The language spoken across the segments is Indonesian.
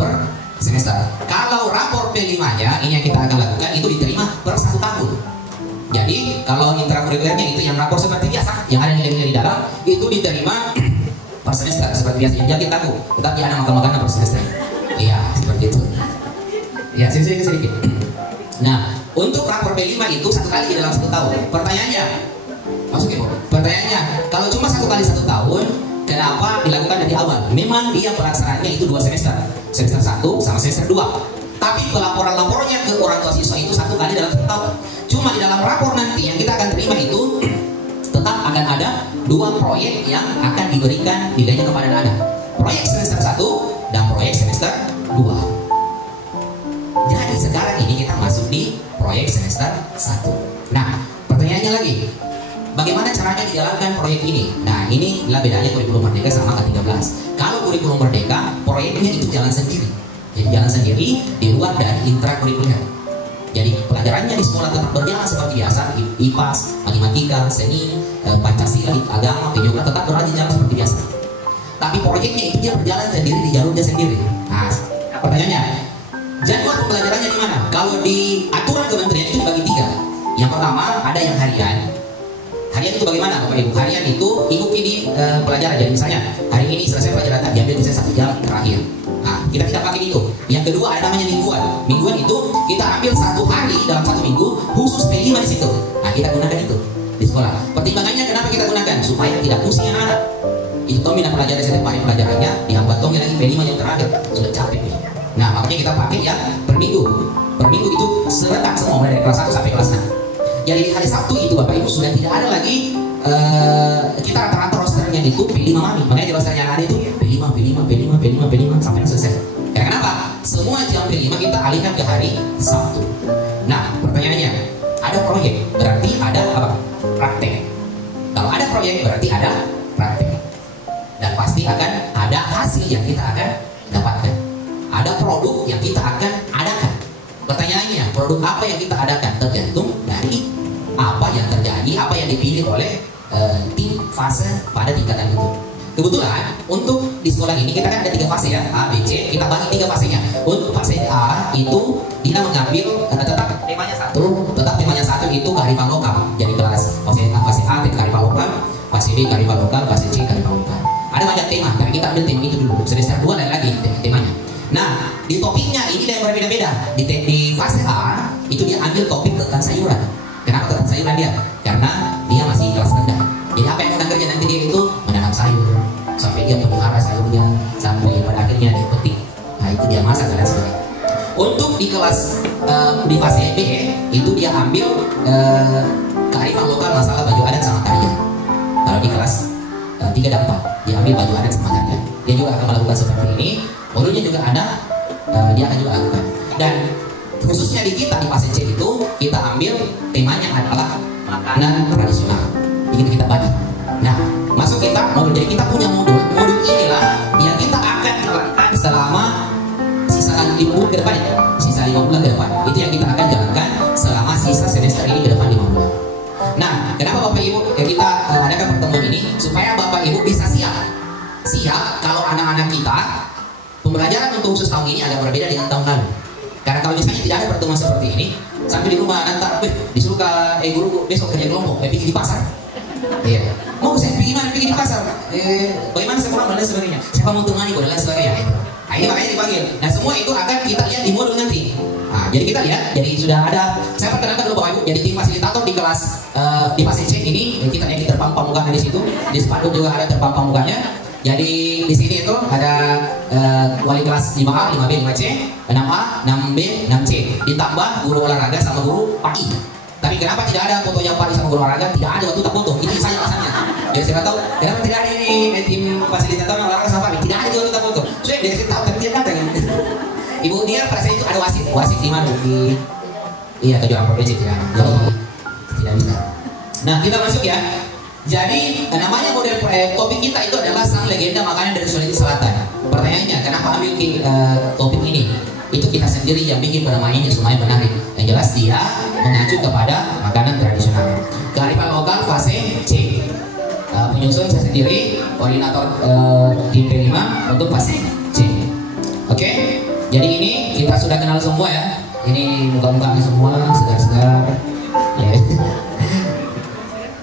per semester. Kalau rapor P5-nya ini yang kita akan lakukan itu diterima per 1 tahun. Jadi kalau intrakurikulernya itu yang rapor seperti biasa, yang ada nilai-nilai di dalam itu diterima per semester seperti biasa. Jadi kita tahu, tetapi ada makan-makanan per semester. Iya, seperti itu. Ya, sedikit. Nah, untuk rapor P5 itu 1 kali dalam 1 tahun. Pertanyaannya, masuk Ibu. Pertanyaannya, kalau cuma 1 kali 1 tahun, kenapa dilakukan dari awal? Memang dia pelaksanaannya itu 2 semester, semester 1 sama semester 2. Tapi pelaporan-laporannya ke orang tua siswa itu 1 kali dalam 1 tahun. Cuma di dalam rapor nanti yang kita akan terima itu tetap akan ada 2 proyek yang akan diberikan nilainya kepada anak. Proyek semester 1 dan proyek semester 2. Jadi sekarang ini kita masuk di proyek semester 1. Nah, pertanyaannya lagi, bagaimana caranya dijalankan proyek ini? Nah, ini adalah bedanya kurikulum Merdeka sama K13. Kalau kurikulum Merdeka, proyeknya itu jalan sendiri. Jadi jalan sendiri di luar dari intrakurikuler. Jadi pelajarannya di sekolah tetap berjalan seperti biasa, IPAS, matematika, seni, Pancasila, agama, juga tetap berjalan seperti biasa. Tapi proyeknya itu dia berjalan sendiri di jalurnya sendiri. Nah, pertanyaannya, jadwal pembelajarannya di mana? Kalau di aturan kementerian itu dibagi 3. Yang pertama ada yang harian. Harian itu bagaimana Bapak Ibu? Harian itu ikuti di pelajaran. Jadi misalnya hari ini selesai pelajaran tak diambil bisa 1 jam terakhir. Nah, kita tidak pakai itu. Yang kedua ada namanya mingguan. Mingguan itu kita ambil 1 hari dalam 1 minggu khusus P5 di situ. Nah, kita gunakan itu di sekolah. Pertimbangannya kenapa kita gunakan? Supaya tidak pusing anak-anak. Itu toh minat pelajaran setiap hari pelajarannya dihambat toh lagi P5 yang terakhir. Sudah capek nih. Nah, makanya kita pakai ya per minggu. Per minggu itu serentak semua mulai dari kelas 1 sampai kelas 6. Jadi di hari Sabtu itu Bapak Ibu sudah tidak ada lagi kita rata-rata rosternya itu P5 mami. Makanya di rosternya ada itu P5 sampai selesai. Ya kenapa? Semua jam P5 kita alihkan ke hari Sabtu. Nah, pertanyaannya, ada proyek berarti ada apa? Praktek. Kalau ada proyek berarti ada praktek. Dan pasti akan ada hasil yang kita akan dapatkan. Ada produk yang kita akan adakan. Pertanyaannya, produk apa yang kita adakan tergantung dari apa yang terjadi, apa yang dipilih oleh tim fase pada tingkatan itu. Kebetulan untuk di sekolah ini kita kan ada 3 fase ya, A, B, C. Kita bagi 3 fasenya. Untuk fase A itu kita mengambil tetap temanya satu itu kearifan lokal. Jadi fase A kearifan lokal, fase B kearifan lokal, fase C kearifan lokal. Ada banyak tema, tapi kita ambil tema itu dulu. Semester 2 lain lagi temanya. Nah, di topiknya ini yang berbeda-beda. Di fase A itu dia ambil topik tentang sayuran. Kenapa tentang sayuran dia? Karena dia masih kelas rendah. Jadi apa yang mau kerja nanti dia itu menanam sayur, sampai dia pelihara sayurnya, sampai pada akhirnya dia petik. Nah, itu dia masak dan sebagainya. Untuk di kelas di fase B itu dia ambil kearifan lokal masalah baju adat sama tarian. Kalau di kelas 3 dan 4 dia ambil baju adat sama tarian. Dia juga akan melakukan seperti ini. Modulnya juga ada, dia akan juga lakukan. Dan khususnya di kita di fase C itu kita ambil temanya adalah makanan tradisional. Begitu kita bagi. Nah, masuk kita modul. Jadi kita punya modul. Modul inilah yang kita akan lakukan selama sisa 5 bulan ke depan ya. Sisa 5 bulan ke depan. Itu yang kita akan jalankan selama sisa semester ini ke depan 5 bulan. Nah, kenapa Bapak Ibu kita adakan pertemuan ini supaya Bapak Ibu bisa siap kalau anak-anak kita pembelajaran untuk khusus tahun ini agak berbeda dengan tahun lalu. Karena kalau misalnya tidak ada pertemuan seperti ini, sampai di rumah nanti disuruh ke guru besok kerja kelompok, pergi di pasar. Iya. Mau saya pergi mana? Pergi di pasar. Bagaimana saya pulang dan lain sebagainya. Siapa mau temani dan lain sebagainya. Nah, ini makanya dipanggil. Nah, semua itu akan kita lihat di modul nanti. Nah, jadi kita lihat. Jadi sudah ada. Saya perkenalkan dulu Bapak Ibu. Jadi tim fasilitator di kelas di fase C ini kita yang terpampang mukanya di situ. Di spanduk juga ada terpampang mukanya. Jadi di sini itu ada wali kelas 5A, 5B, 5C, 6A, 6B, 6C. Ditambah guru olahraga sama guru PAI. Tapi kenapa tidak ada fotonya PAI sama guru olahraga? Tidak ada waktu tak foto. Itu saya alasannya. Jadi saya tahu kenapa tidak ada ini tim fasilitator yang olahraga sama PAI. Tidak ada waktu tak foto. Saya dari kita tahu tapi dia datang. Ibu dia pada saat itu ada wasit di mana di kejuaraan provinsi tidak. Jadi tidak bisa. Nah, kita masuk ya. Jadi namanya model topik kita itu adalah sang legenda makanan dari Sulawesi Selatan. Pertanyaannya, kenapa ambil topik ini? Itu kita sendiri yang bikin penamainya supaya menarik. Yang jelas dia mengacu kepada makanan tradisional. Kearifan lokal fase C. Penyusun saya sendiri, koordinator tim P5 untuk fase C. Oke? Jadi ini kita sudah kenal semua ya. Ini muka-mukanya semua segar-segar. Ya.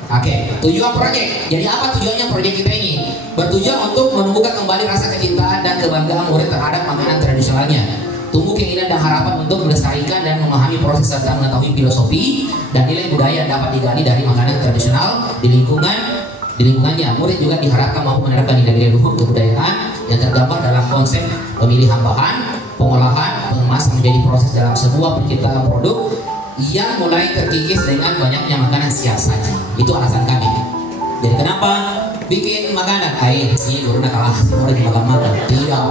Oke, tujuan proyek. Jadi apa tujuannya proyek kita ini? Bertujuan untuk menumbuhkan kembali rasa kecintaan dan kebanggaan murid terhadap makanan tradisionalnya. Tumbuh keinginan dan harapan untuk melestarikan dan memahami proses serta mengetahui filosofi dan nilai budaya yang dapat digali dari makanan tradisional di lingkungannya. Murid juga diharapkan mampu menerapkan nilai-nilai luhur kebudayaan yang tergambar dalam konsep pemilihan bahan, pengolahan, pengemasan menjadi proses dalam sebuah penciptaan produk yang mulai terkikis dengan banyaknya makanan siap saji. Itu alasan kami. Jadi kenapa bikin makanan? Air sih, karena kalah semua lagi makan-makan. Tidak.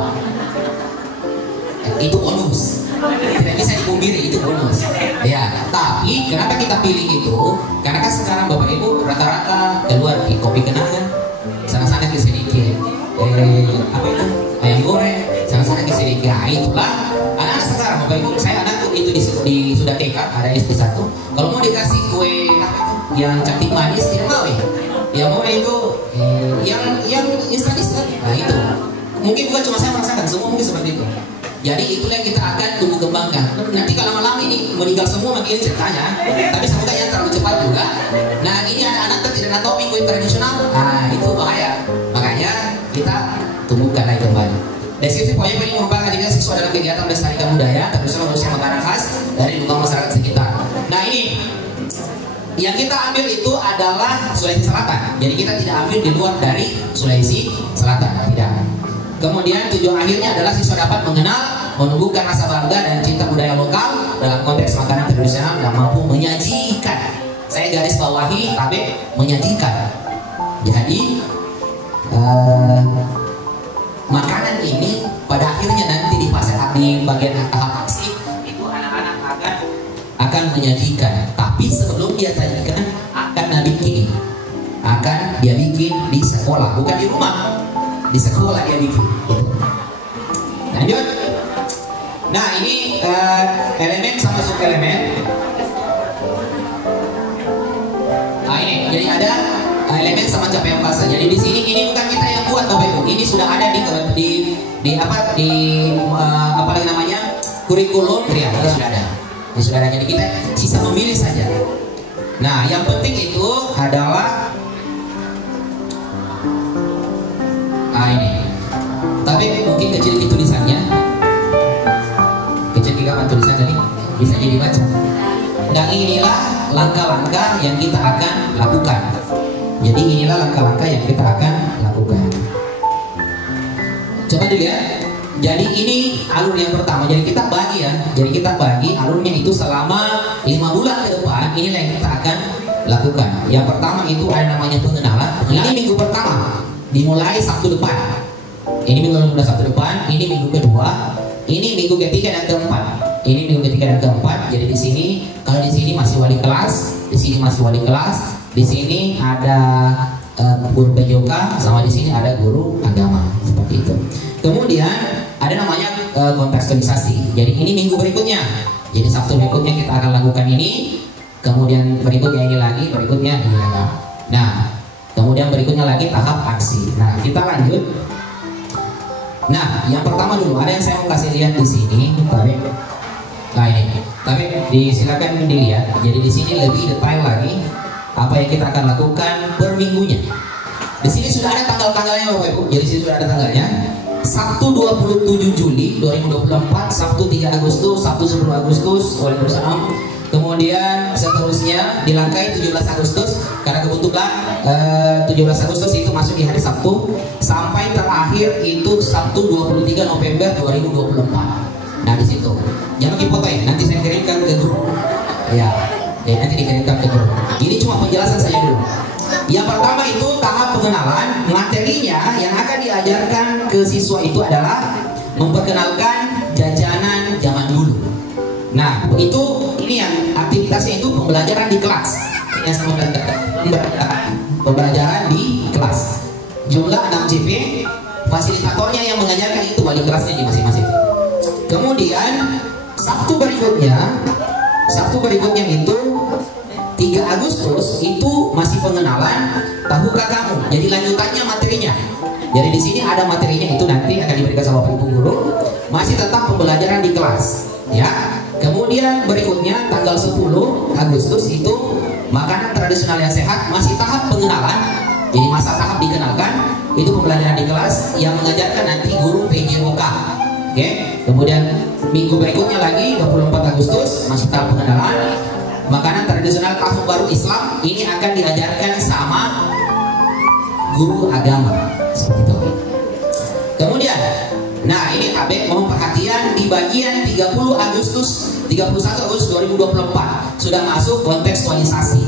Itu bonus. Tidak bisa dipungkiri, itu bonus. Ya, tapi kenapa kita pilih itu? Karena kan sekarang Bapak Ibu rata-rata keluar di kopi kenangan, sana-sana sedikit. Apa itu? Ayam goreng, sana-sana sedikit. Nah, itulah anak-anak sekarang Bapak Ibu. Saya anak itu di sudah TK, ada SD 1. Kalau mau dikasih kue yang cantik manis tidak mau ya. Yang mau itu yang instan-instan. Nah itu mungkin bukan cuma saya merasakan, semua mungkin seperti itu. Jadi itulah yang kita akan tumbuh kembangkan. Nanti kalau lama-lama ini meninggal semua makin ceritanya. Tapi semoga yang terlalu cepat juga. Nah ini anak-anak tidak topping kue tradisional. Nah itu bahaya. Makanya kita tumbuhkan lagi kembali. Deskripsi proyek ini merupakan aktivitas siswa dalam kegiatan melestarikan budaya tradisional khususnya makanan khas dari lingkungan masyarakat sekitar. Nah ini yang kita ambil itu adalah Sulawesi Selatan. Jadi kita tidak ambil di luar dari Sulawesi Selatan, tidak. Kemudian tujuan akhirnya adalah siswa dapat mengenal, menumbuhkan rasa bangga dan cinta budaya lokal dalam konteks makanan tradisional dan mampu menyajikan. Saya garis bawahi, tapi menyajikan. Jadi makanan ini pada akhirnya nanti di fase di bagian tahap aksi itu anak-anak akan menyajikan. Tapi sebelum dia sajikan akan dia bikin di sekolah, bukan di rumah, di sekolah dia bikin. Lanjut. Nah ini elemen sama sub elemen. Nah ini jadi ada elemen sama capaian fase. Jadi di sini ini bukan kita yang buat Bapak Ibu. Ini sudah ada di apa lagi namanya? Kurikulum ya, sudah ada. Ini sudah ada. Jadi kita sisa memilih saja. Nah, yang penting itu adalah ini. Tapi mungkin kecil itu tulisannya. Kecil juga tulisan tadi bisa jadi baca. Dan inilah langkah-langkah yang kita akan lakukan. Jadi inilah langkah-langkah yang kita akan lakukan. Coba dilihat. Jadi ini alur yang pertama. Jadi kita bagi ya. Jadi kita bagi alurnya itu selama 5 bulan ke depan. Inilah yang kita akan lakukan. Yang pertama itu ada namanya pengenalan. Ini minggu pertama. Dimulai Sabtu depan. Ini minggu Sabtu depan. Ini minggu kedua. Ini minggu ketiga dan keempat. Ini minggu ketiga dan keempat. Jadi di sini kalau di sini masih wali kelas, di sini masih wali kelas. Di sini ada guru PJK, sama di sini ada guru agama, seperti itu. Kemudian ada namanya kontekstualisasi. Jadi ini minggu berikutnya. Jadi Sabtu berikutnya kita akan lakukan ini. Kemudian berikutnya ini lagi, berikutnya ini lagi. Nah, kemudian berikutnya lagi tahap aksi. Nah, kita lanjut. Nah, yang pertama dulu ada yang saya mau kasih lihat di sini. Nah ini, tapi silakan dilihat. Jadi di sini lebih detail lagi apa yang kita akan lakukan per minggunya. Di sini sudah ada tanggal-tanggalnya Bapak Ibu. Jadi di sini sudah ada tanggalnya. Sabtu 27 Juli 2024, Sabtu 3 Agustus, Sabtu 10 Agustus, Waalaikumsalam. Kemudian seterusnya dilangkai 17 Agustus karena kebetulan 17 Agustus itu masuk di hari Sabtu, sampai terakhir itu Sabtu 23 November 2024. Nah di situ jangan dipoto ya, nanti saya kirimkan ke grup. Ya, nanti dikirimkan ke grup. Ini cuma penjelasan saja dulu. Yang pertama itu tahap pengenalan. Materinya yang akan diajarkan ke siswa itu adalah memperkenalkan jajanan zaman dulu. Nah, itu ini yang aktivitasnya itu pembelajaran di kelas. Yang sama pembelajaran di kelas. Jumlah 6 JP. Fasilitatornya yang mengajarkan itu wali kelasnya di masing-masing. Kemudian Sabtu berikutnya itu 3 Agustus itu masih pengenalan. Tahukah kamu? Jadi lanjutannya materinya. Jadi di sini ada materinya itu nanti akan diberikan sama Bapak Ibu guru. masih tetap pembelajaran di kelas, ya. Kemudian berikutnya tanggal 10 Agustus itu makanan tradisional yang sehat, masih tahap pengenalan. Jadi masa tahap dikenalkan, itu pembelajaran di kelas yang mengajarkan nanti guru PJOK. Oke. Kemudian minggu berikutnya lagi 24 Agustus masih tahap pengenalan. Makanan tradisional tahun baru Islam ini akan diajarkan sama guru agama. Seperti itu. Kemudian, nah ini Habib mohon perhatian di bagian 31 Agustus 2024 sudah masuk kontekstualisasi.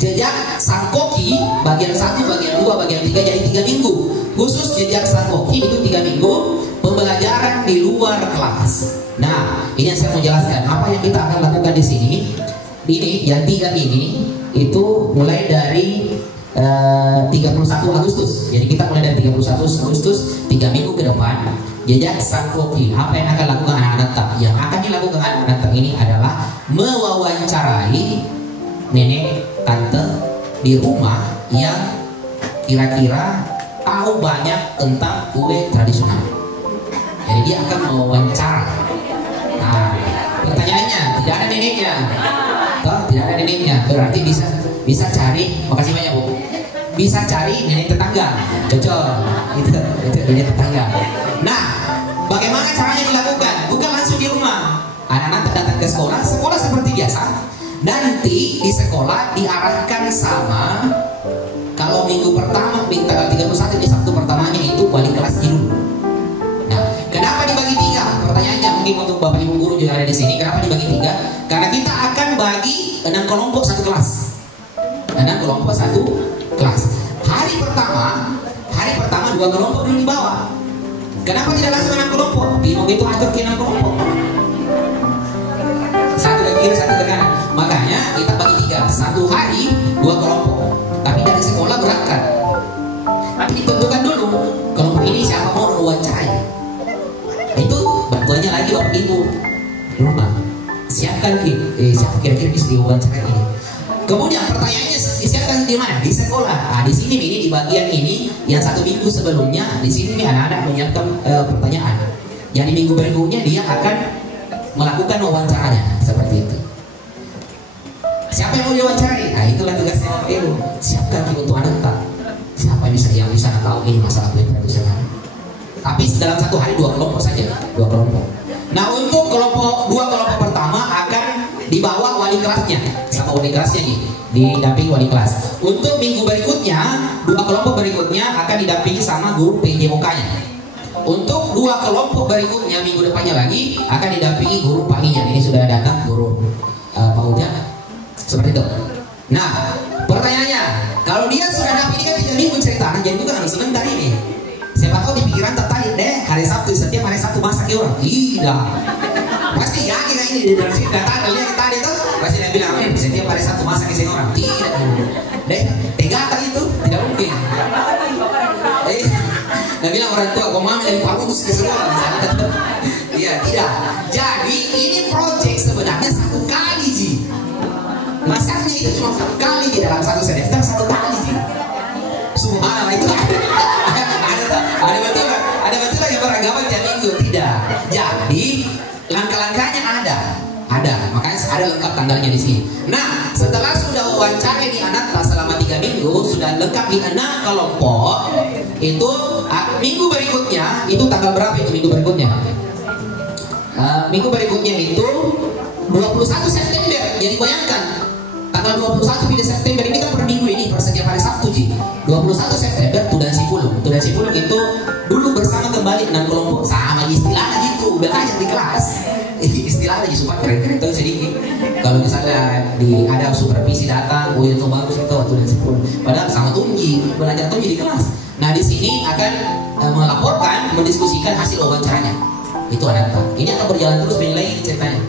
Jejak Sangkoki bagian 1, bagian 2, bagian 3 jadi 3 minggu. Khusus jejak Sangkoki itu 3 minggu pembelajaran di luar kelas. Nah, ini yang saya mau jelaskan. Apa yang kita akan lakukan di sini? Ini yang 3 ini itu mulai dari 31 Agustus. Jadi kita mulai dari 31 Agustus 3 minggu ke depan. Jejak Sangkoki. Apa yang akan lakukan anak-anak tak? Yang akan dilakukan anak-anak tak ini adalah mewawancarai nenek tante di rumah yang kira-kira tahu banyak tentang kue tradisional. Jadi dia akan mewawancara. Nah, pertanyaannya tidak ada neneknya. Toh, tidak ada neneknya. Berarti bisa cari. Makasih banyak Bu. Bisa cari nenek tetangga. Cocok. Itu nenek tetangga. Nah, bagaimana caranya dilakukan? Bukan langsung di rumah. Anak-anak datang ke sekolah, sekolah seperti biasa. Nanti di sekolah diarahkan sama, kalau minggu pertama, tanggal 31 ini Sabtu pertamanya itu balik kelas dulu. Nah, kenapa dibagi 3? Pertanyaannya mungkin untuk Bapak Ibu guru juga ada di sini. Kenapa dibagi 3? Karena kita akan bagi 6 kelompok satu kelas. 6 kelompok satu kelas. Hari pertama 2 kelompok dulu di bawah. Kenapa tidak langsung 6 kelompok? Bingung itu atur ke 6 kelompok. Satu ke kiri, satu ke kanan. Makanya kita bagi 3. Satu hari 2 kelompok. Tapi dari sekolah berangkat. Tapi ditentukan dulu kelompok ini siapa mau mewawancarai. Itu bantuannya lagi Bapak Ibu rumah. Siapkan siapa kira-kira bisa diwawancarai ini. Kemudian pertanyaannya disiapkan di mana? Di sekolah. Nah, di sini ini di bagian ini yang 1 minggu sebelumnya di sini anak-anak menyiapkan pertanyaan. Yang di minggu berikutnya dia akan melakukan wawancaranya seperti itu. Siapa yang mau diwawancarai? Nah, itulah tugasnya Bapak Ibu. Siapkan untuk anak tak. Siapa yang bisa tahu ini masalah kue tradisional. Tapi dalam 1 hari 2 kelompok saja, 2 kelompok. Nah, untuk 2 kelompok pertama akan dibawa wali kelasnya sama wali kelasnya nih, didampingi wali kelas. Untuk minggu berikutnya, 2 kelompok berikutnya akan didampingi sama guru PJOK-nya. Untuk 2 kelompok berikutnya minggu depannya lagi akan didampingi guru paginya. Ini sudah datang guru Pak Ujang. Seperti itu. Nah, pertanyaannya, kalau dia sudah dapat ini kan 3 minggu cerita, jadi bukan sebentar ini. Siapa tahu di pikiran tertarik deh, hari Sabtu, setiap hari Sabtu masak ya orang. Tidak. Pasti yakin ini di dalam sini data lihat tadi tuh, pasti dia bilang, setiap hari Sabtu masak ya orang. Tidak. Deh, tegak itu, tidak mungkin. Dia bilang orang tua, kau mami dari Palu terus ke semua. Iya, tidak. Jadi ini proyek sebenarnya 1 kali Ji. Masaknya itu cuma 1 kali di dalam 1 semester, 1 kali Ji. Subhanallah itu ada betul lagi beragama tiap minggu tidak. Jadi langkah-langkahnya ada, makanya ada lengkap tanggalnya di sini. Nah, setelah sudah wawancara di anak selama 3 minggu, sudah lengkap di 6 kelompok. Itu minggu berikutnya itu tanggal berapa itu minggu berikutnya? Minggu berikutnya itu 21 September. Jadi bayangkan tanggal 21 September ini kan per minggu ini per setiap hari Sabtu Ji. 21 September Tudan Sipulung itu dulu bersama kembali 6 kelompok sama istilahnya gitu, udah aja di kelas. Istilahnya di super keren-keren itu sedikit. Kalau misalnya ada supervisi datang, oh itu bagus itu Tudan Sipulung. Padahal sama Tunji, belajar Tunji di kelas. Nah, di sini akan melaporkan, mendiskusikan hasil wawancaranya. Itu anak. Ini akan berjalan terus menilai ceritanya.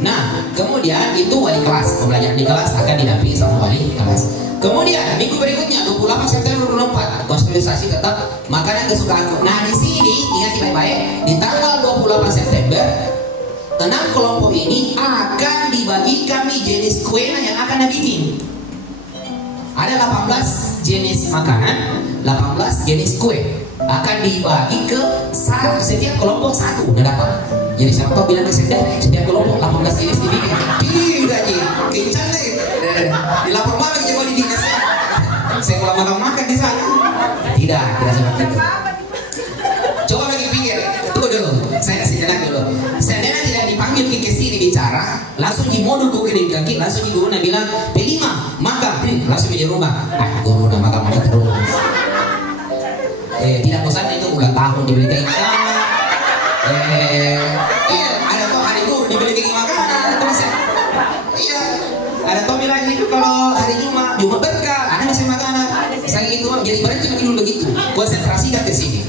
Nah, kemudian itu wali kelas, pembelajaran di kelas akan didampingi sama wali kelas. Kemudian minggu berikutnya 28 September 2024 konsolidasi tetap makanan kesukaan. Nah, di sini ingat baik-baik, di tanggal 28 September 6 kelompok ini akan dibagikan nih jenis kue yang akan dibikin. Ada 18 jenis makanan, 18 jenis kue. akan dibagi ke setiap kelompok satu udah dapat. Jadi siapa tahu bilang ke setiap kelompok 18 jenis dibikin. Tidak ji, kencang deh. Dilapor makan coba di dinas. Saya kalau makan di sana. Tidak seperti itu. Coba bagi pikir, tunggu dulu. Saya kasih jalan dulu. Saya tidak dipanggil ke sini bicara, langsung di modul buku di kaki, langsung di guru bilang P5 makan, langsung di rumah. Guru udah makan terus. Tidak bosan itu ulang tahun dibeli kayak iya, ada toh hari guru dibeli kayak makanan terus ya. Iya, ada toh bilang itu kalau hari Jumat berkah, ada masih makanan. Saya itu jadi berarti lagi dulu begitu. Konsentrasikan ke sini.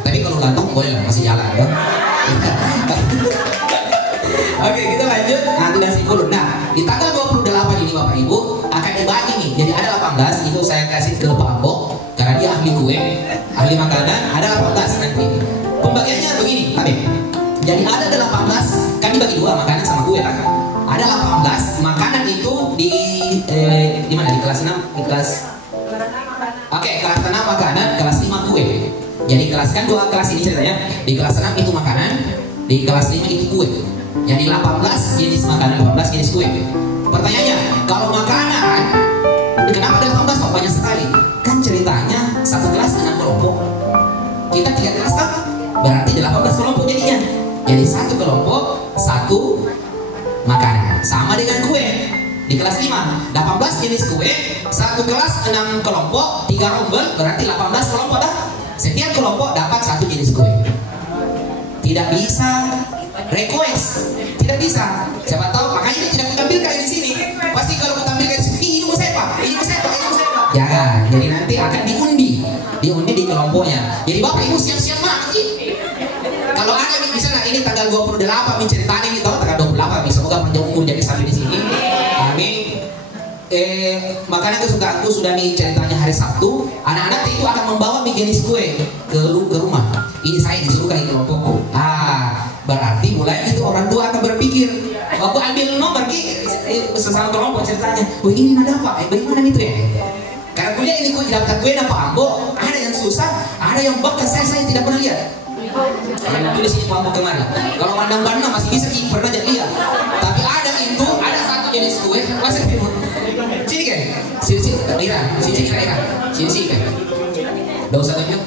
Tapi kalau gantung boleh lah, masih jalan ya. Oke, kita lanjut. Nah, itu dan simpul. Nah, di tanggal 28 ini Bapak Ibu akan dibagi nih. Jadi ada 18, itu saya kasih ke Pak Ambo karena dia ahli kue, ahli makanan. Ada 18 nanti. Pembagiannya begini, Tapi. Jadi ada 18, kan dibagi dua makanan sama kue kan. Ada 18 makanan itu di mana? Di kelas 6, di kelas kelas 6 makanan, kelas 5 kue. Jadi kelas kan dua kelas ini ceritanya. Di kelas 6 itu makanan, di kelas 5 itu kue. Jadi 18 jenis makanan, 18 jenis kue. Pertanyaannya, kalau makanan, kenapa ada 18 kok banyak sekali? Kan ceritanya satu kelas 6 kelompok. Kita 3 kelas kan? Berarti 18 kelompok jadinya. Jadi satu kelompok, satu makanan. Sama dengan kue. Di kelas 5, 18 jenis kue, satu kelas 6 kelompok, 3 rombel, berarti 18 kelompok dah. Setiap kelompok dapat satu jenis kue. Tidak bisa request, tidak bisa. Siapa tahu makanya dia tidak tampilkan di sini. Pasti kalau tampilkan di sini, ini mau saya pak. Jangan. Jadi nanti akan diundi di kelompoknya. Jadi Bapak Ibu siap-siap mati. Kalau ada di sana ini tanggal 28 menceritakan ini tahu tanggal 28. Semoga panjang umur jadi sampai di sini. Amin. Makanan kesukaanku sudah nih ceritanya hari Sabtu. Anak-anak itu akan membawa jenis kue ke rumah. Ini saya disuruh ke kelompokku. Berarti mulai itu orang tua akan berpikir, aku ambil nomor sesama kelompok ceritanya. Oh ini ada apa? Bagaimana itu ya? Karena kuliah ini kue daftar kue apa Ambo? Ada yang susah, ada yang bahkan saya tidak pernah lihat. Yang tulis ini kelompok kemarin. Kalau pandang-pandang masih bisa pernah lihat. Tapi ada satu jenis kue masih bingung. Sini kan? Sini kan? Tidak usah tunjuk.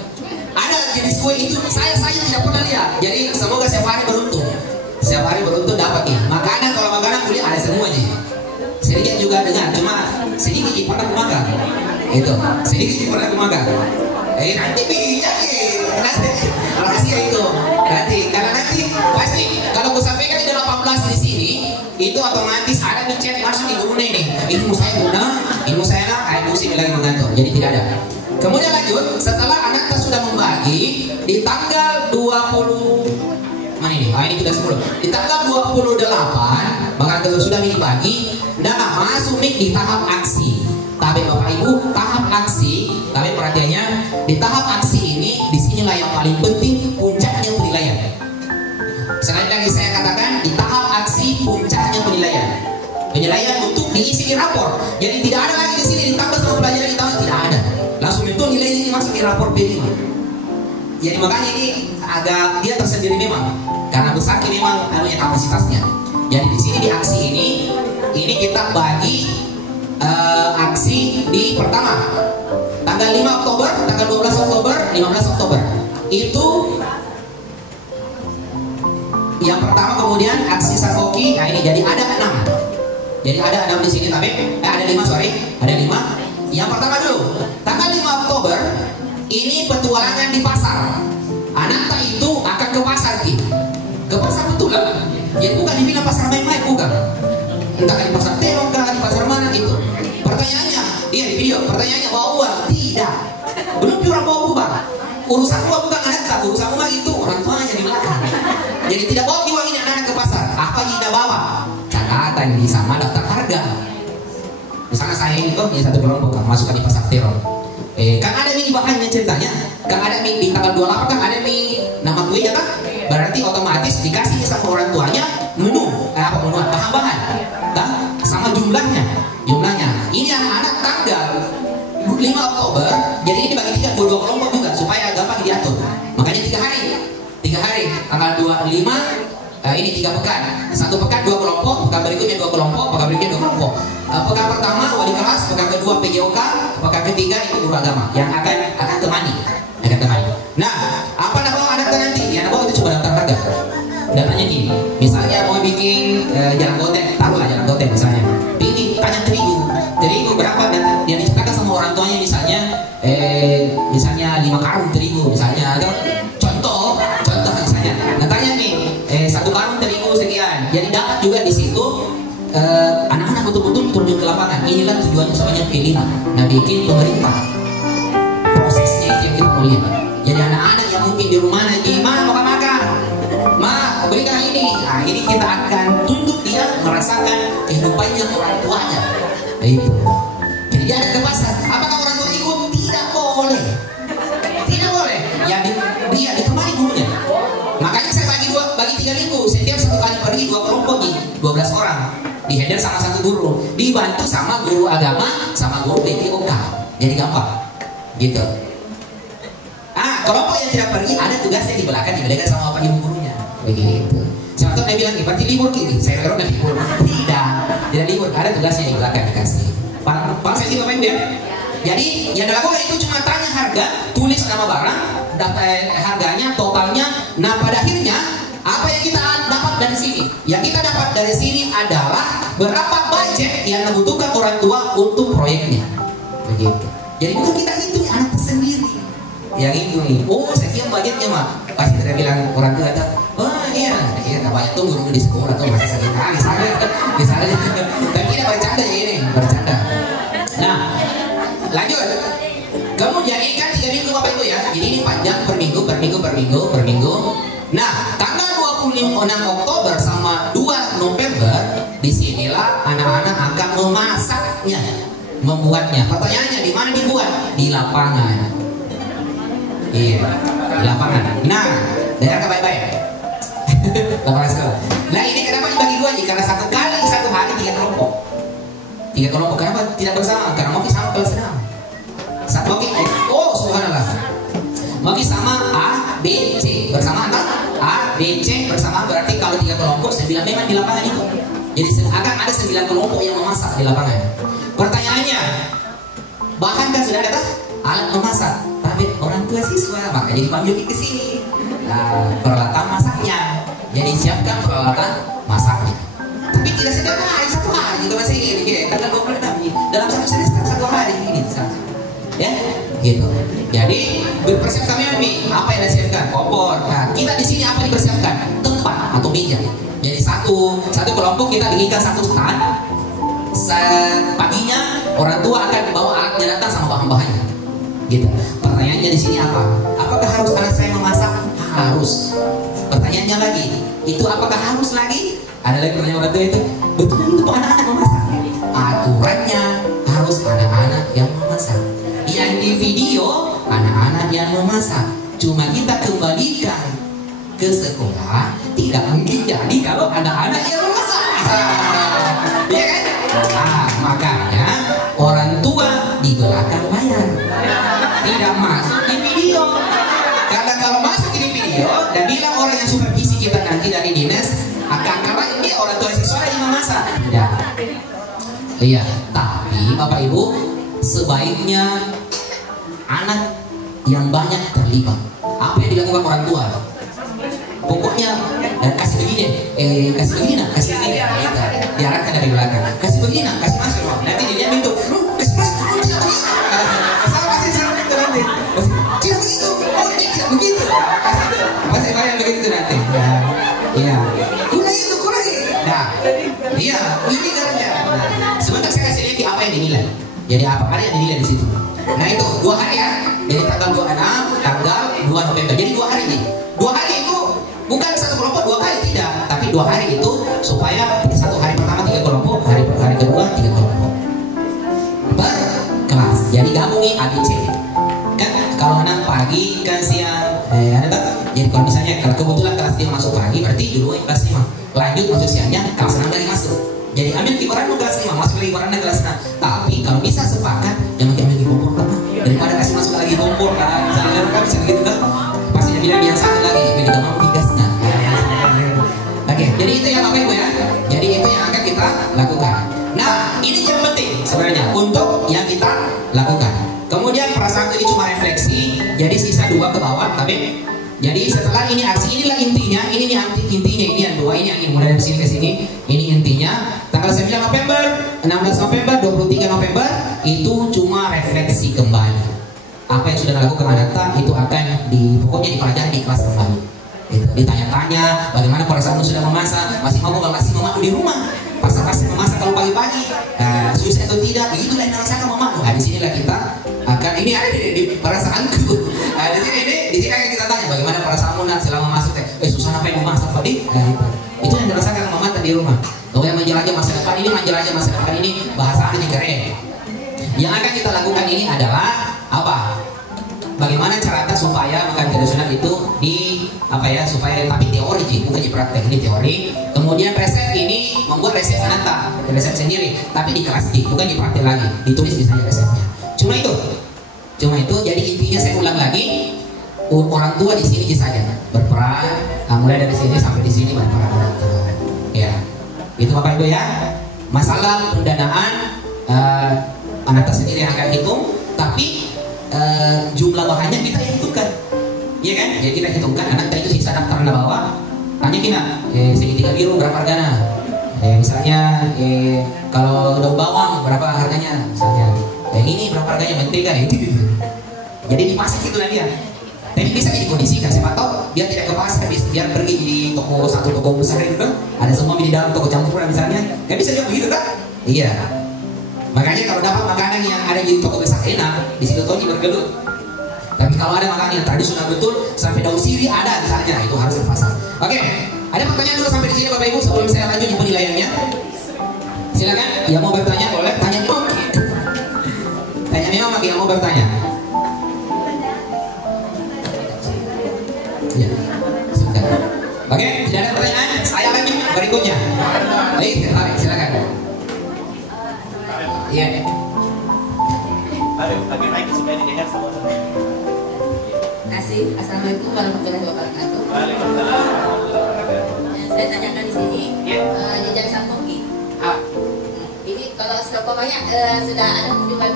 Ada jenis kue itu saya tidak pernah lihat. Jadi semoga setiap hari beruntung dapat nih. Kalau makanan kuliah ada semuanya. Sedikit juga dengar, cuma sedikit pernah aku makan. Itu sedikit pernah aku makan. Nanti bisa rahasia itu. Karena nanti pasti kalau aku sampaikan di 18 di sini, itu otomatis ada di chat masuk di guru ini. Ilmu saya emosi lagi mengantuk. Jadi tidak ada. Kemudian lanjut, setelah anak sudah membagi di tanggal 20 mana ini? Ini sudah 10. Di tanggal 28 maka sudah dibagi. Nah, masuk di tahap aksi. Tapi Bapak Ibu, tahap aksi, tapi perhatiannya di tahap aksi ini disinilah yang paling penting puncaknya penilaian. Selain lagi saya katakan di tahap aksi puncaknya penilaian. Penilaian untuk diisi di rapor. Jadi tidak ada lagi di sini ditambah sama pelajaran di tahun tidak ada. Langsung itu nilai ini masuk di rapor P5. Jadi makanya ini agak dia tersendiri memang karena besar memang anunya kapasitasnya. Jadi di sini di aksi ini kita bagi aksi di pertama tanggal 5 Oktober, tanggal 12 Oktober, 15 Oktober. Itu yang pertama, kemudian aksi Sakoki. Nah ini jadi ada 6. Jadi ada 6 di sini tapi ada 5 ada 5. Yang pertama dulu, tanggal 5 Oktober ini petualangan di pasar. Anak itu akan ke pasar ke pasar betulan. Jadi bukan dibilang pasar main-main, bukan. Entah di pasar terong kah, di pasar mana itu. Pertanyaannya, di video, pertanyaannya bawa uang? Tidak. Belum orang bawa uang. Urusan uang bukan anak, urusan uang itu orang tuanya di belakang. Jadi tidak bawa uang ini anak ke pasar. Apa yang tidak bawa? Catatan di sama daftar harga. Misalnya saya ini tuh satu kelompok masukkan di pasar terong. Kan ada mie bahannya ceritanya. Kan ada mie di tanggal 28 kan ada mie nama kuenya kan? Berarti otomatis dikasih sama orang tuanya menu bahan-bahan sama jumlahnya. Ini anak-anak tanggal 5 Oktober. Jadi ini bagi 3 dua kelompok juga supaya gampang dia ini 3 pekan. 1 pekan 2 kelompok, pekan berikutnya 2 kelompok, pekan berikutnya 2 kelompok. Pekan pertama wali kelas, pekan kedua PJOK, pekan ketiga itu guru agama yang akan temani. Nah, apa nama anaknya nanti? Ya, nama itu coba daftar harga. Datanya gini, misalnya mau bikin jalan goteng, taruhlah jalan goteng misalnya. Ini tanya terigu berapa, dan yang diceritakan sama orang tuanya misalnya 5 karung terigu misalnya, atau contoh misalnya. Nah tanya nih, 1 karung terigu sekian. Jadi dapat juga di situ anak-anak betul-betul terjun ke lapangan. Inilah tujuannya soalnya kelima. Nah bikin pemerintah. Prosesnya itu yang kita mau lihat. Jadi anak-anak yang mungkin di rumah nanti, ma makan, ma berikan ini. Nah ini kita akan tunduk dia merasakan kehidupannya orang tuanya. Itu. Jadi dia ada ke pasar. Apakah orang tua ikut? Tidak boleh. Tidak boleh. Ya dia ditemani gurunya. Makanya saya bagi 3 minggu. Setiap 1 kali pergi 2 kelompok nih, 12 orang. Dihandle sama 1 guru. Dibantu sama guru agama, sama guru PJOK. Jadi gampang. Gitu. Kelompok yang tidak pergi ada tugasnya di belakang dibedakan sama bapak ibu gurunya. Begitu. Siapa tahu dia bilang, berarti libur gini. Saya kira libur. Tidak libur. Ada tugasnya di belakang dikasih. Pak saya sih bapak ibu ya. Jadi yang dilakukan itu cuma tanya harga, tulis nama barang, harganya, totalnya. Nah pada akhirnya apa yang kita dapat dari sini? Yang kita dapat dari sini adalah berapa budget yang dibutuhkan orang tua untuk proyeknya. Begitu. Jadi bukan kita hitung anak sendiri. Yang itu nih, sekian budgetnya mah. Pasti tidak bilang orang tua ada, iya, banyak tuh guru di sekolah tuh masih sakit misalnya. Tapi kita bercanda ya ini, bercanda. Nah, lanjut. Kamu jadikan 3 minggu bapak itu ya. Jadi ini panjang per minggu. Nah, tanggal 26 Oktober sama 2 November, disinilah anak-anak akan memasaknya, membuatnya. Pertanyaannya di mana dibuat? Di lapangan. Iya, di lapangan. Nah, dengarkan baik-baik. Lapangan sekolah. Nah ini kenapa dibagi 2 aja? Karena 1 hari 3 kelompok. 3 kelompok. Kenapa tidak bersama? Karena Moki sama kelas 6. Subhanallah. Moki sama A, B, C. Bersama apa? A, B, C bersama berarti kalau 3 kelompok 9 memang di lapangan itu. Jadi akan ada 9 kelompok yang memasak di lapangan. Pertanyaannya, bahan kan sudah ada alat memasak. Tapi orang tua siswa maka jadi panggil ke sini. Nah, peralatan masaknya. Jadi siapkan peralatan masaknya. Tapi tidak setiap hari, 1 hari juga masih ini. Tanggal 26 dalam 1 semester 1 hari ini. Ya, gitu. Jadi berpersiapkan nih apa yang disiapkan? Kompor. Nah, kita di sini apa dipersiapkan? Tempat atau meja. Jadi satu kelompok kita bikinkan 1 stand. Paginya orang tua akan bawa alatnya datang sama bahan-bahannya. Gitu. Pertanyaannya di sini apa? Apakah harus anak saya memasak? Harus. Pertanyaannya lagi, itu apakah harus lagi? Ada lagi pertanyaan orang tua itu, betul untuk anak-anak memasak? Aturannya harus anak-anak yang memasak. Yang di video anak-anak yang memasak. Cuma kita kembalikan ke sekolah tidak mungkin jadi kalau anak-anak yang memasak. Iya kan? Nah, makanya orang tua di belakang layar. Tidak masuk di video. Karena kalau masuk di video dan bilang orang yang supervisi kita nanti dari dinas akan karena ini orang tua siswa yang memasak. Tidak. Iya, tapi Bapak Ibu sebaiknya anak yang banyak terlibat. Apa yang dilakukan orang tua? Pokoknya kasih begini, kasih begini. Diarahkan dari belakang. Kasih begini, kasih masuk. Nanti dia minta, kasih masuk. Tidak begitu, tidak begitu. Masih banyak begitu nanti. Ya, kurangi. Nah, iya, ini caranya. Sebentar saya kasih lihat apa yang dinilai. Jadi apa ada yang dinilai di situ. Nah itu 2 hari ya. Jadi tanggal 26, tanggal 2 November. Jadi 2 hari nih. 2 hari itu bukan 1 kelompok 2 kali tidak, tapi 2 hari itu supaya 1 hari pertama 3 kelompok, hari kedua 3 kelompok. Per kelas. Jadi gabungin ABC. Kalau anak pagi kan siang, jadi kalau misalnya kalau kebetulan kelas dia masuk pagi, berarti dulu kelas 5 lanjut masuk siangnya, kelas 6 lagi masuk. Jadi ambil kibaran kelas 5, masuk lagi kibaran kelas 6. Tapi kalau bisa sepakat, jangan ambil lagi kompor kan, daripada kasih masuk lagi kompor kan, misalnya kan bisa begitu kan, pasti dia bilang yang satu lagi, jadi gak mau digasnya. Lagi Oke, jadi itu ya Bapak Ibu ya. Jadi itu yang akan kita lakukan. Nah, ini yang penting sebenarnya untuk yang kita lakukan. Kemudian perasaan ini cuma refleksi, jadi sisa 2 ke bawah, tapi jadi setelah ini aksi, inilah intinya, ini nih intinya, ini yang 2, ini yang mulai dari sini ke sini, ini intinya. Tanggal 9 November, 16 November, 23 November itu cuma refleksi kembali. Apa yang sudah dilakukan Ananta itu akan pokoknya dipelajari di kelas kembali. Ditanya-tanya bagaimana perasaanmu sudah memasak, masih mau masih memaku di rumah, pasang-pasang memasak kalau pagi-pagi, susah atau tidak, begitulah yang dirasakan mamaku. Nah, di sinilah kita akan, ini ada di perasaanku. Nah, di sini akan kita tanya bagaimana perasaanmu nak selama masak, susah apa yang memasak tadi? Itu yang dirasakan mama di rumah. Kalau yang menjelajah masa depan ini, bahasa ini keren. Yang akan kita lakukan ini adalah apa? Bagaimana caranya supaya makan tradisional itu supaya tapi teori bukan di praktek, ini teori. Kemudian resep ini membuat resep Ananta, resep sendiri, tapi di kelas bukan di praktek lagi, ditulis di sana resepnya. Cuma itu. Jadi intinya saya ulang lagi, orang tua di sini saja berperan, mulai dari sini sampai di sini berperan orang tua. Ya, itu Bapak Ibu ya. Masalah pendanaan Ananta sendiri yang akan hitung, tapi jumlah bahannya kita yang hitungkan, iya kan? Ya kita hitungkan. Anak itu sisa daftar di bawah. Tanya kita, segitiga biru berapa harganya? Misalnya, kalau daun bawang berapa harganya? Misalnya, yang ini berapa harganya? Mentega itu. Jadi dipasang itulah dia. Tapi bisa dikondisikan, siapa tahu dia tidak ke pasar, biar pergi di satu toko besar itu, ada semua di dalam toko campuran misalnya. Kan bisa dia begitu kan? Iya. Makanya kalau dapat makanan yang ada di toko besar enak, di situ Tony bergelut. Tapi kalau ada makanan yang tradisional betul, sampai daun sirih ada misalnya, itu harus terpasang. Oke, ada pertanyaan dulu sampai di sini Bapak Ibu sebelum saya lanjut di penilaiannya. Silakan, yang mau bertanya boleh, tanya dong. Tanya Neo lagi yang mau bertanya. Ya, sudah. Oke, tidak ada pertanyaan, saya lanjut berikutnya. Baik, silakan. Iya. Lagi naik supaya didengar semua. Kasih. Assalamualaikum warahmatullahi wabarakatuh. Waalaikumsalam. Saya tanyakan di sini, jejak sang koki. Ini kalau seumpamanya sudah ada kunjungan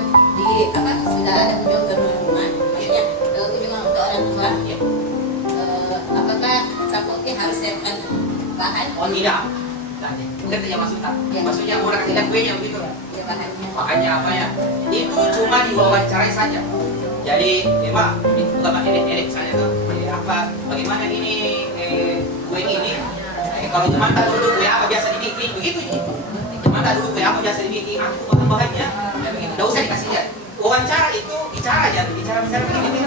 sudah ada kunjungan ke rumah, maksudnya kunjungan untuk orang tua, apakah sang koki harus siapkan bahan? Oh tidak. Bukan saja maksudnya orang tidak kuenya begitu. Makanya apa ya? Itu cuma diwawancarai saja. Jadi, Pak, bukan Pak Dedek misalnya tuh, bagaimana ini kue ini? Kalau teman tak duduk kue apa biasa dibikin, begitu sih. Teman tak duduk kue apa biasa dibikin, itu bahan-bahannya. Tidak usah dikasih lihat. Wawancara itu bicara aja, bicara begini.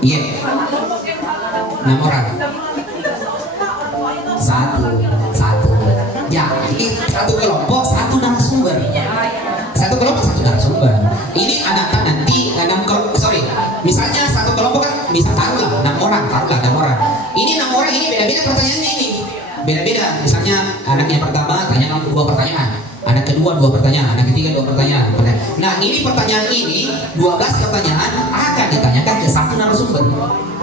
Iya. 6 orang. Satu. Ya, ini satu kelompok, satu narasumber. Satu kelompok, satu narasumber. Ini anak nanti misalnya satu kelompok kan bisa taruhlah 6 orang. Ini 6 orang ini beda-beda pertanyaannya ini. Beda-beda. Misalnya anak yang pertama tanya 2 pertanyaan, anak kedua 2 pertanyaan, anak ketiga 2 pertanyaan. Nah, ini pertanyaan ini 12 pertanyaan akan ditanyakan ke satu narasumber.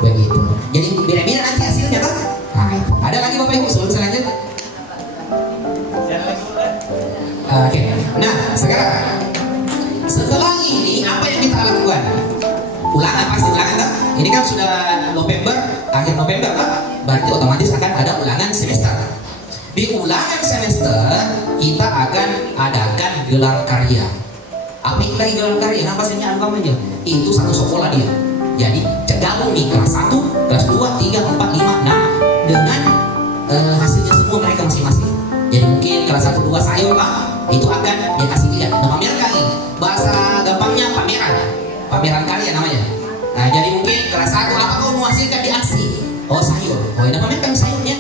Begitu. Jadi beda-beda nanti hasilnya kan? Nah, ada lagi Bapak Ibu sebelum saya lanjut? Oke. Nah, sekarang setelah ini apa yang kita lakukan? Ulangan, pasti ulangan kan? Ini kan sudah November, akhir November kan? Berarti otomatis akan ada ulangan semester. Di ulangan semester kita akan adakan gelar karya. Apa itu lagi gelar karya? Nah, pastinya anggap aja. Itu satu sekolah dia. Jadi gabung nih kelas 1, kelas 2, 3, 4, 5, 6 dengan hasilnya semua mereka masing-masing. Jadi mungkin kelas 1, 2 sayur itu akan dikasih lihat. Nah, pameran kali, bahasa gampangnya pameran karya namanya. Nah, jadi mungkin kelas 1 apa kau mau hasilkan di aksi? Oh, sayur. Oh, ini pamerkan sayurnya.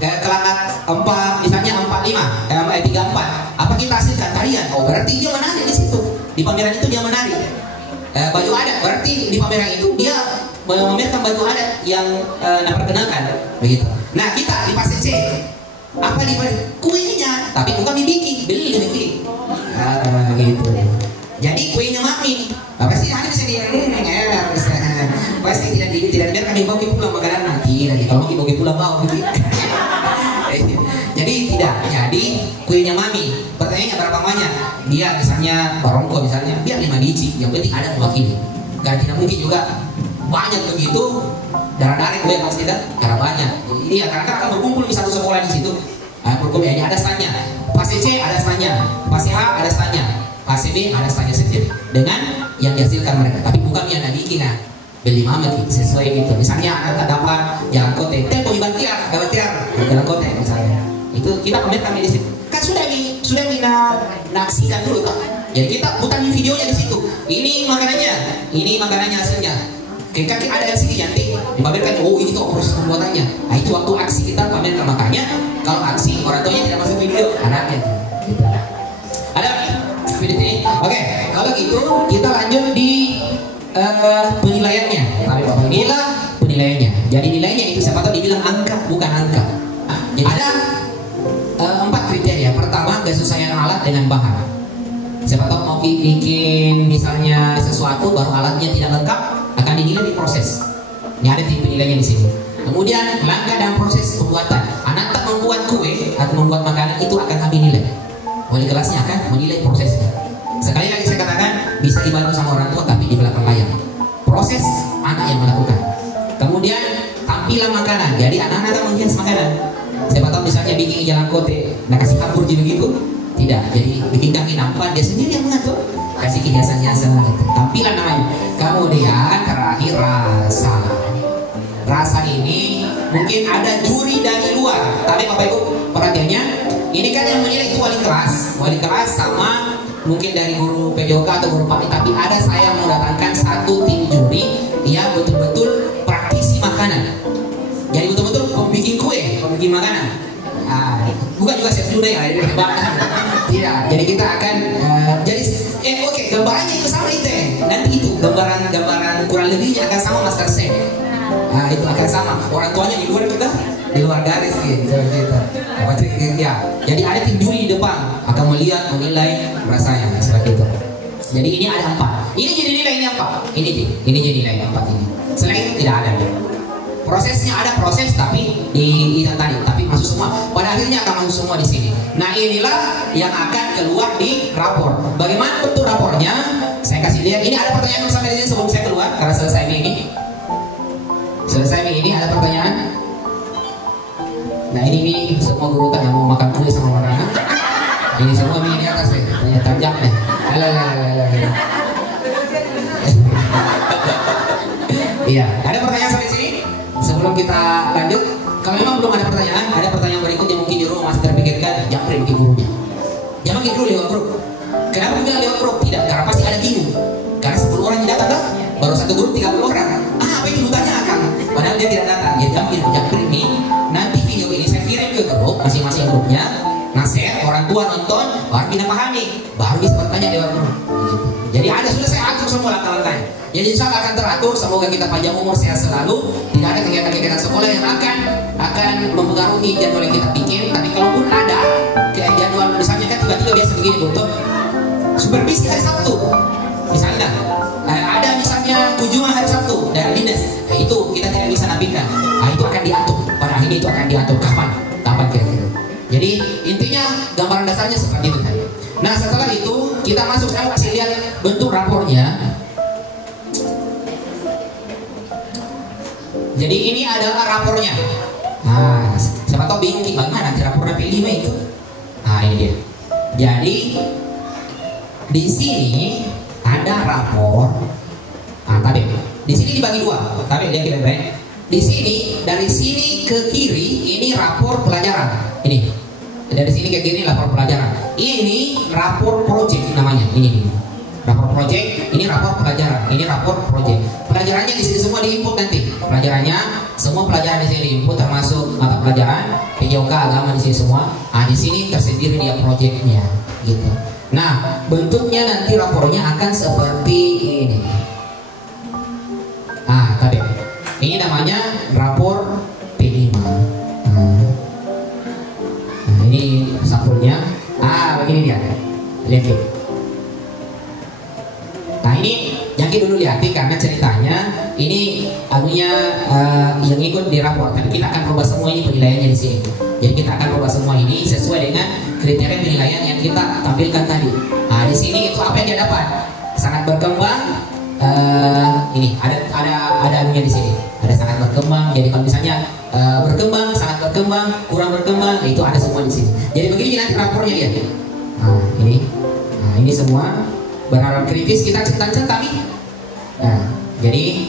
Kelas 4 misalnya 3, 4. Apa kita hasilkan tarian? Oh, berarti dia menari di situ. Di pameran itu dia menari. Baju adat, berarti di pameran itu dia memamerkan baju adat yang perkenalkan begitu. Nah, kita di fase C apa di kuenya, tapi bukan dibikin, beli gitu. Gitu. Jadi kuenya mami, pasti ada bisa dia pasti tidak biarkan dibawa pulang makanan nanti. Kalau mau dibawa kopi pulang mau gitu. Jadi tidak, jadi kuenya mami. Pertanyaannya berapa banyak? Dia misalnya barongko misalnya, biar 5 biji. Yang penting ada mewakili. Karena tidak mungkin juga banyak begitu. Darah-darah kue pasti tidak, karena banyak. Iya, karena akan berkumpul di satu sekolah di situ. Berkumpul ini ada stanya. Fase C ada stanya, fase A ada stanya, fase B ada stanya sendiri. Dengan yang dihasilkan mereka, tapi bukan yang ada bikin kan. Beli mama sesuai gitu. Misalnya anak dapat jalan kote, tempo ibantiar, jalan kote misalnya. Itu kita pamerkan di situ. Kan sudah naksikan dulu Pak. Jadi kita bukan videonya di situ. Ini makanannya hasilnya. Kaki ada yang sini nanti dipamerkan. Oh ini tuh proses pembuatannya. Nah itu waktu aksi kita pamerkan, makanya kalau aksi orang tuanya tidak masuk video, anaknya. Gitu. Ada video ini? Oke, kalau gitu kita lanjut di penilaiannya. Inilah penilaiannya. Jadi nilainya itu siapa tahu dibilang angka, bukan angka. Jadi ada 4 kriteria. Pertama, kesesuaian alat dengan bahan. Siapa tahu mau bikin misalnya sesuatu baru alatnya tidak lengkap, akan dinilai di proses. Ini ada penilaiannya di sini. Kemudian langkah dan proses pembuatan. Anak tak membuat kue atau membuat makanan itu akan kami nilai. Wali kelasnya akan menilai prosesnya. Sekali lagi saya katakan, bisa dibantu sama orang tua tapi di belakang layar. Proses anak yang melakukan. Kemudian tampilan makanan. Jadi anak-anak akan menghias makanan. Siapa tahu misalnya bikin jalan kote, nah kasih kapur jadi begitu? Tidak. Jadi bikin kaki nampak dia sendiri yang mengatur. Kasih hiasan-hiasan gitu. Tampilan namanya. Kemudian terakhir rasa. Rasa ini mungkin ada juri dari luar. Tapi Bapak Ibu perhatiannya, ini kan yang menilai itu wali kelas sama mungkin dari guru PJOK atau guru PAI, tapi ada saya mendatangkan satu tim juri yang betul-betul praktisi makanan. Jadi betul-betul pembikin kue, pembikin makanan. Bukan juga chef juga ya, tidak. Jadi kita akan oke, gambarannya itu sama itu. Nanti itu gambaran kurang lebihnya akan sama Master Chef. Itu akan sama. Orang tuanya di luar kita, di luar garis gitu. Ya. Jadi ada tim juri di depan akan melihat, menilai rasanya seperti itu. Jadi ini ada 4. Ini jadi nilainya 4. Ini jadi nilai 4 ini. Selain itu tidak ada. Prosesnya ada proses tapi di tadi, tapi masuk semua. Pada akhirnya akan masuk semua di sini. Nah inilah yang akan keluar di rapor. Bagaimana bentuk rapornya? Saya kasih lihat. Ini ada pertanyaan sampai di sini sebelum saya keluar karena selesai ini. Selesai ini ada pertanyaan. Nah ini semua guru kan yang mau makan kue sama orang anak. Ini semua ini di atas ya, tanya tajaknya. Iya, ada pertanyaan sampai sini? Sebelum kita lanjut, kalau memang belum ada pertanyaan berikutnya mungkin di rumah masih terpikirkan, jangan bikin gurunya. Jangan bikin dulu lewat grup. Kenapa bilang lewat grup? Tidak, karena pasti ada bingung. Karena 10 orang yang datang kan, baru satu grup 30 orang. Apa yang ditanyakan? Padahal dia tidak datang. Dia jangan ini. Nanti video ini saya kirim ke grup, masing-masing grupnya. Nah, share, orang tua nonton, baru kita pahami, baru bisa bertanya lewat grup. Jadi sudah saya atur semua langkah-langkahnya. Jadi insya Allah akan teratur. Semoga kita panjang umur, sehat selalu. Tidak ada kegiatan-kegiatan sekolah yang akan mempengaruhi jadwal yang kita bikin. Tapi kalaupun ada jadwal, misalnya kan tiba-tiba biasa begini untuk supervisi hari Sabtu, misalnya ada misalnya kunjungan hari Sabtu dari dinas, nah, itu kita tidak bisa nafikan. Nah, itu akan diatur. Pada akhirnya itu akan diatur kapan kira-kira. Jadi intinya gambaran dasarnya seperti itu tadi. Nah setelah itu kita masuk, saya kasih lihat bentuk rapornya. Jadi ini adalah rapornya. Nah, siapa tahu bingung bagaimana nanti rapornya P5 itu. Nah ini dia. Jadi di sini ada rapor. Nah tadi di sini dibagi 2. Tapi lihat kita baik. Di sini dari sini ke kiri ini rapor pelajaran. Ini dari sini ke kiri rapor pelajaran. Ini rapor project namanya. Ini rapor project. Ini rapor pelajaran. Ini rapor project. Pelajarannya di sini semua diinput nanti. Pelajarannya semua pelajaran di sini diinput termasuk mata pelajaran PJOK agama di sini semua. Nah di sini tersendiri dia projectnya gitu. Nah bentuknya nanti rapornya akan seperti ini. Ah tadi ini namanya rapor P5. Nah ini sampulnya. Begini dia. Lihat. Nah ini yang Jaki dulu lihat karena ceritanya ini anunya yang ikut di rapor. Tapi kita akan coba semua ini penilaiannya di sini. Jadi kita akan coba semua ini sesuai dengan kriteria penilaian yang kita tampilkan tadi. Nah di sini itu apa yang dia dapat? Sangat berkembang. Ini ada anunya di sini. Ada sangat berkembang. Jadi kalau misalnya berkembang, sangat berkembang, kurang berkembang, itu ada semua di sini. Jadi begini nanti rapornya dia. Nah ini semua berharap kritis kita centang-centang. Nah jadi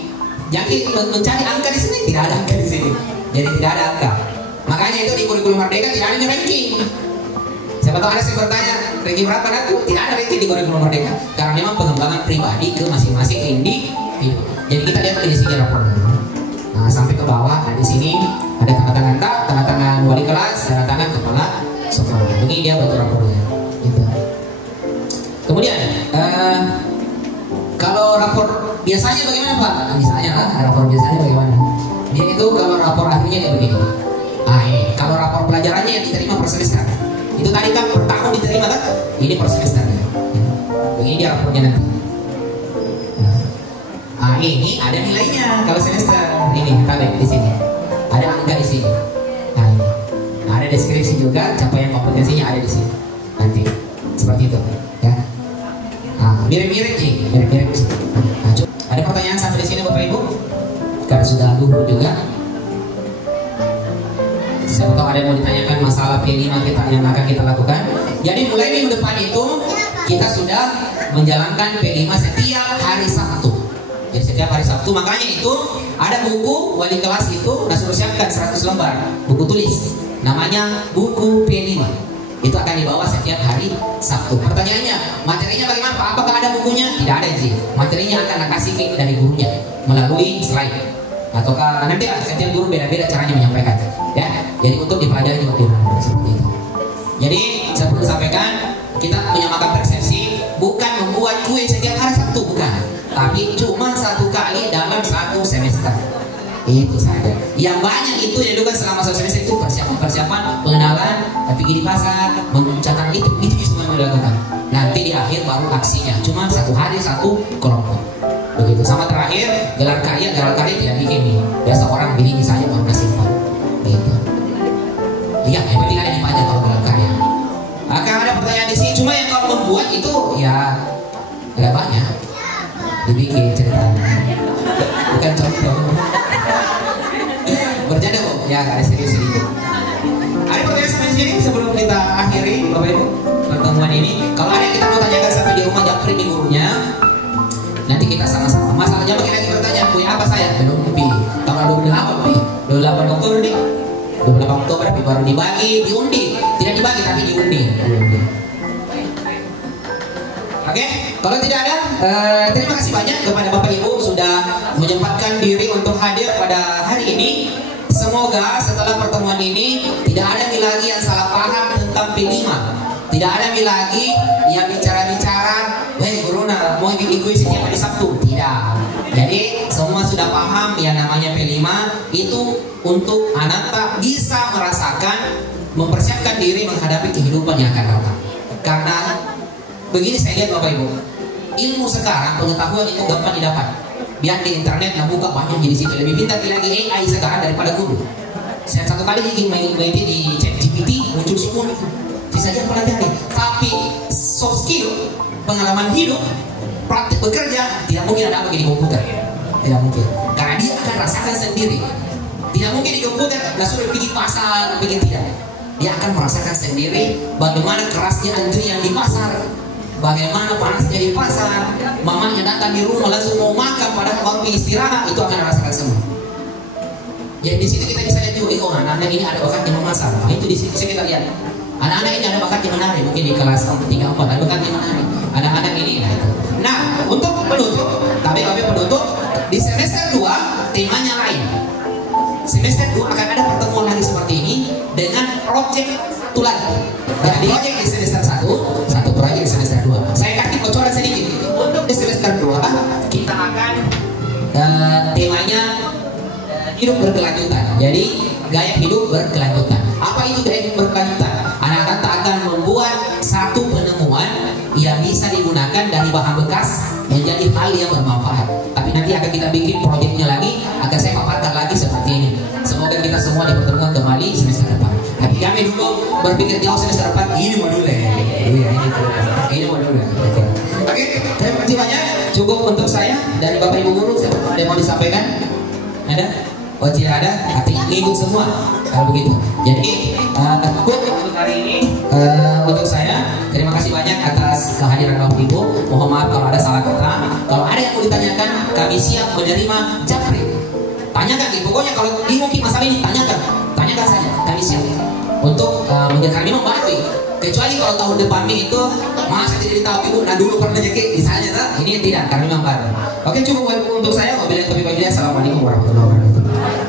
mencari angka di sini tidak ada angka di sini. Jadi tidak ada angka. Makanya itu di kurikulum Merdeka tidak ada ranking. Siapa tahu ada yang bertanya ranking berapa? Tidak ada ranking di kurikulum Merdeka karena memang pengembangan pribadi ke masing-masing individu. Jadi kita lihat di sini rapornya. Nah sampai ke bawah, nah di sini ada tanda tangan wali kelas, tanda tangan kepala sekolah. Ini dia batu rapornya. Gitu. Kemudian kalau rapor biasanya bagaimana Pak? Nah, misalnya rapor biasanya bagaimana? Dia itu kalau rapor akhirnya kayak begini. Kalau rapor pelajarannya yang diterima per semester, itu tadi kan per tahun diterima kan? Ini per semester. Begini dia rapornya nanti. Ini ada nilainya kalau semester. Ini kita lihat di sini. Ada angka di sini. Nah, ini. Ada deskripsi juga capaian kompetensinya ada di sini. Nanti seperti itu, ya. Mirip-mirip sih, mirip-mirip sih. Ada pertanyaan sampai di sini Bapak Ibu? Karena sudah luhur juga. Saya tahu ada yang mau ditanyakan masalah P5 kita yang akan kita lakukan. Jadi mulai minggu depan itu kita sudah menjalankan P5 setiap hari Sabtu. Jadi setiap hari Sabtu, makanya itu ada buku wali kelas itu udah suruh siapkan 100 lembar buku tulis. Namanya buku P5. Itu akan dibawa setiap hari Sabtu. Pertanyaannya, materinya bagaimana Pak? Apakah ada bukunya? Tidak ada sih. Materinya akan kasih dari gurunya melalui slide. Ataukah nanti setiap guru beda-beda caranya menyampaikan. Ya, jadi untuk dipelajari juga di rumah seperti itu. Jadi saya perlu sampaikan, kita menyamakan persepsi bukan membuat kue setiap hari Sabtu, bukan. Tapi cuma 1 kali dalam 1 semester. Itu saja. Yang banyak itu yang dilakukan selama 1 semester itu persiapan, pengenalan, pergi di pasar, mencatat itu semua yang dilakukan. Nanti di akhir baru aksinya. Cuma 1 hari 1 kelompok. Begitu. Sama terakhir gelar karya tidak bikin nih. Biasa orang bikin saja baru kasih tahu. Gitu. Iya, yang penting ada di pajak kalau gelar karya. Akan ada pertanyaan di sini. Cuma yang kalau membuat itu ya nggak banyak. Dibikin ceritanya. Bukan contoh. Bercanda kok, ya ada serius sedikit. Ada pertanyaan sampai sini sebelum kita akhiri Bapak Ibu pertemuan ini. Kalau ada yang kita mau tanyakan sampai di rumah japri di gurunya, nanti kita sama-sama. Masalahnya bagi lagi bertanya, punya apa saya? Belum lebih. Tanggal 28 Oktober nih. 28 Oktober baru dibagi, diundi. Tidak dibagi tapi diundi. Oke, kalau tidak ada, terima kasih banyak kepada Bapak Ibu sudah menyempatkan diri untuk hadir pada hari ini. Semoga setelah pertemuan ini tidak ada lagi yang salah paham tentang P5. Tidak ada lagi yang bicara-bicara, Guruna mau bikin kuis setiap hari Sabtu. Tidak. Jadi semua sudah paham yang namanya P5 itu untuk anak tak bisa merasakan, mempersiapkan diri menghadapi kehidupan yang akan datang. Karena begini saya lihat Bapak Ibu, ilmu sekarang, pengetahuan itu gampang didapat. Biar di internet yang buka banyak jadi situ. Lebih pintar lagi AI sekarang daripada guru. Saya 1 kali ingin main di ChatGPT muncul semua itu. Sisanya pelajari. Tapi soft skill, pengalaman hidup, praktik bekerja, tidak mungkin ada apa di komputer. Tidak mungkin. Karena dia akan rasakan sendiri. Tidak mungkin di komputer nggak suruh pergi pasar, bikin tidak. Dia akan merasakan sendiri bagaimana kerasnya antrian di pasar. Bagaimana panasnya di pasar, mamanya datang di rumah langsung mau makan padahal baru istirahat, itu akan rasakan semua. Jadi di situ kita bisa lihat juga, oh anak-anak ini ada bakat yang memasak. Nah, itu di situ kita lihat. Anak-anak ini ada bakat yang menari, mungkin di kelas 3, 4 ada bakat yang menari. Anak-anak ini. Nah, untuk penutup, penutup di semester 2 temanya lain. Semester 2 akan ada pertemuan lagi seperti ini dengan proyek satu lagi. Jadi proyek di semester 1, satu proyek di semester 2. Saya kasih bocoran sedikit. Untuk di semester 2 kita akan temanya hidup berkelanjutan. Jadi gaya hidup berkelanjutan. Apa itu gaya hidup berkelanjutan? Anak-anak akan membuat satu penemuan yang bisa digunakan dari bahan bekas menjadi hal yang bermanfaat. kita bikin proyeknya lagi, akan saya paparkan lagi seperti ini. Semoga kita semua dipertemukan kembali semester depan. Tapi kami dulu berpikir jauh semester depan, ini mau dulu ya. Iya, ini mau dulu ya. Oke, terima kasih banyak. Cukup untuk saya dari Bapak Ibu Guru. Ada yang mau disampaikan? Ada? Oh tidak ada? Artinya ngikut semua. Kalau begitu. Jadi cukup untuk hari ini. Untuk saya, terima kasih banyak atas kehadiran Bapak Ibu. Mohon maaf kalau ada salah kata. Kalau ada yang mau ditanyakan, kami siap menerima japri. Tanyakan, pokoknya kalau bingung masalah ini, tanyakan saja. Kami siap untuk menjadi kami memang bantu. Kecuali kalau tahun depan itu masa tidak ditahu Ibu, nah dulu pernah jadi misalnya, ini tidak, karena memang baru. Oke, cukup untuk saya. Wabillahi taufiq wal hidayah. Assalamualaikum warahmatullahi wabarakatuh.